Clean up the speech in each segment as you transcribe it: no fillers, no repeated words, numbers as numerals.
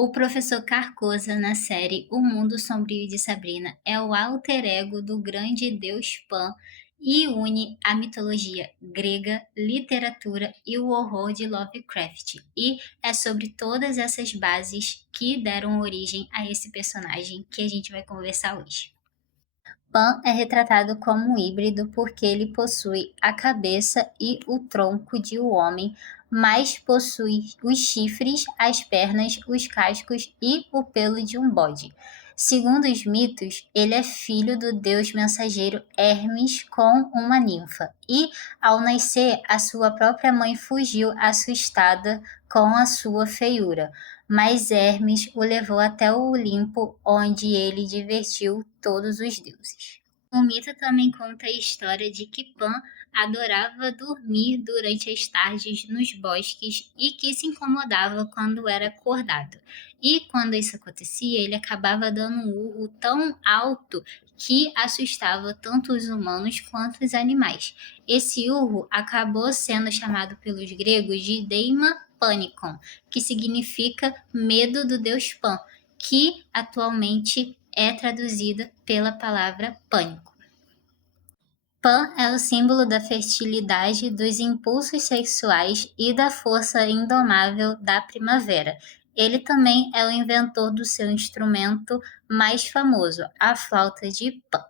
O professor Carcosa, na série O Mundo Sombrio de Sabrina, é o alter ego do grande deus Pan e une a mitologia grega, literatura e o horror de Lovecraft. E é sobre todas essas bases que deram origem a esse personagem que a gente vai conversar hoje. Pan é retratado como um híbrido porque ele possui a cabeça e o tronco de um homem, mas possui os chifres, as pernas, os cascos e o pelo de um bode. Segundo os mitos, ele é filho do deus mensageiro Hermes com uma ninfa, e, ao nascer, a sua própria mãe fugiu assustada com a sua feiura, mas Hermes o levou até o Olimpo, onde ele divertiu todos os deuses. O mito também conta a história de que Pan adorava dormir durante as tardes nos bosques e que se incomodava quando era acordado. E quando isso acontecia, ele acabava dando um urro tão alto que assustava tanto os humanos quanto os animais. Esse urro acabou sendo chamado pelos gregos de Deima Panicon, que significa medo do deus Pan, que atualmente é traduzida pela palavra pânico. Pan é o símbolo da fertilidade, dos impulsos sexuais e da força indomável da primavera. Ele também é o inventor do seu instrumento mais famoso, a flauta de Pan.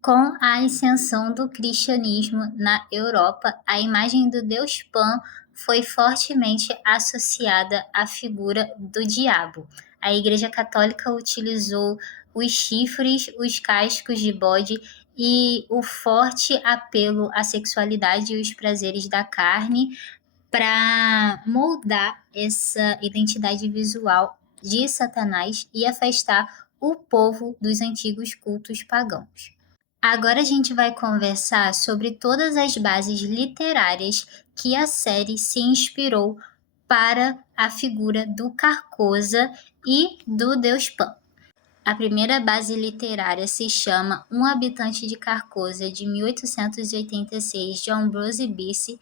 Com a ascensão do cristianismo na Europa, a imagem do deus Pan foi fortemente associada à figura do diabo. A Igreja Católica utilizou os chifres, os cascos de bode e o forte apelo à sexualidade e os prazeres da carne para moldar essa identidade visual de Satanás e afastar o povo dos antigos cultos pagãos. Agora a gente vai conversar sobre todas as bases literárias que a série se inspirou para a figura do Carcosa e do deus Pan. A primeira base literária se chama Um Habitante de Carcosa, de 1886, de Ambrose Bierce,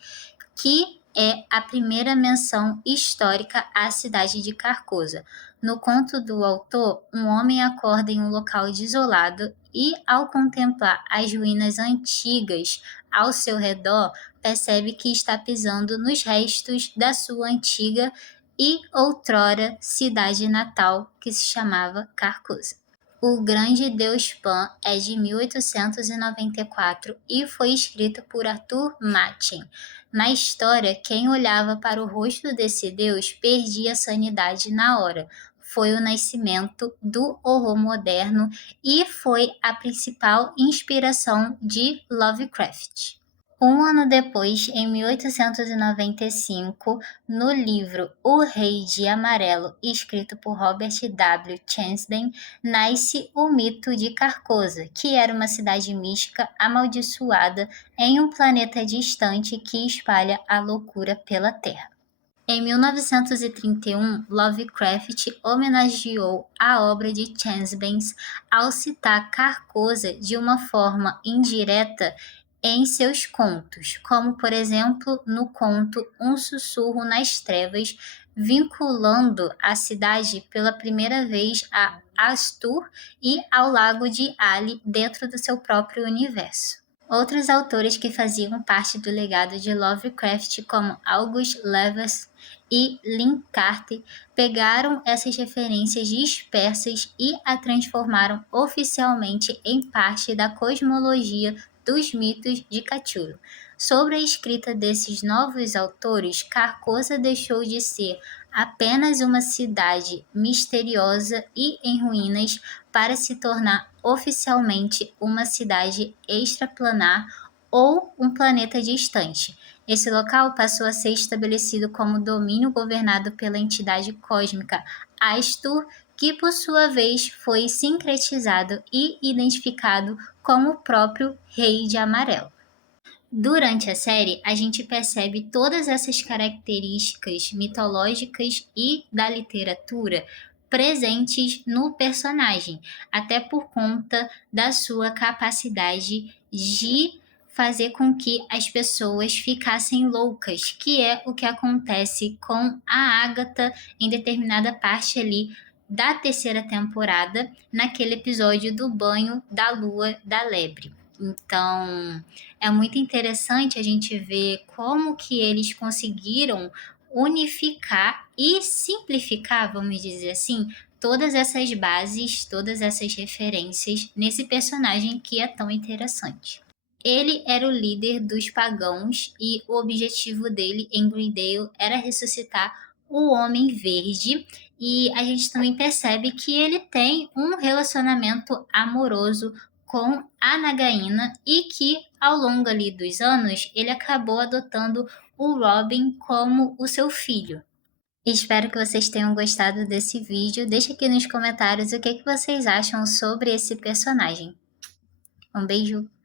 que é a primeira menção histórica à cidade de Carcosa. No conto do autor, um homem acorda em um local desolado e, ao contemplar as ruínas antigas ao seu redor, percebe que está pisando nos restos da sua antiga e outrora cidade natal, que se chamava Carcosa. O Grande Deus Pan é de 1894 e foi escrito por Arthur Machen. Na história, quem olhava para o rosto desse deus perdia a sanidade na hora. Foi o nascimento do horror moderno e foi a principal inspiração de Lovecraft. Um ano depois, em 1895, no livro O Rei de Amarelo, escrito por Robert W. Chastain, nasce o mito de Carcosa, que era uma cidade mística amaldiçoada em um planeta distante que espalha a loucura pela Terra. Em 1931, Lovecraft homenageou a obra de Chastain ao citar Carcosa de uma forma indireta em seus contos, como por exemplo no conto Um Sussurro nas Trevas, vinculando a cidade pela primeira vez a Astur e ao lago de Ali dentro do seu próprio universo. Outros autores que faziam parte do legado de Lovecraft, como August Levers e Lin Carter, pegaram essas referências dispersas e a transformaram oficialmente em parte da cosmologia dos mitos de Cthulhu. Sobre a escrita desses novos autores, Carcosa deixou de ser apenas uma cidade misteriosa e em ruínas para se tornar oficialmente uma cidade extraplanar ou um planeta distante. Esse local passou a ser estabelecido como domínio governado pela entidade cósmica Astur, que por sua vez foi sincretizado e identificado como o próprio Rei de Amarelo. Durante a série, a gente percebe todas essas características mitológicas e da literatura presentes no personagem, até por conta da sua capacidade de fazer com que as pessoas ficassem loucas, que é o que acontece com a Agatha em determinada parte ali da terceira temporada, naquele episódio do banho da lua da lebre. Então, é muito interessante a gente ver como que eles conseguiram unificar e simplificar, vamos dizer assim, todas essas bases, todas essas referências nesse personagem que é tão interessante. Ele era o líder dos pagãos e o objetivo dele em Greendale era ressuscitar o Homem Verde. E a gente também percebe que ele tem um relacionamento amoroso com a Nagaina e que ao longo ali dos anos ele acabou adotando o Robin como o seu filho. Espero que vocês tenham gostado desse vídeo. Deixe aqui nos comentários o que vocês acham sobre esse personagem. Um beijo!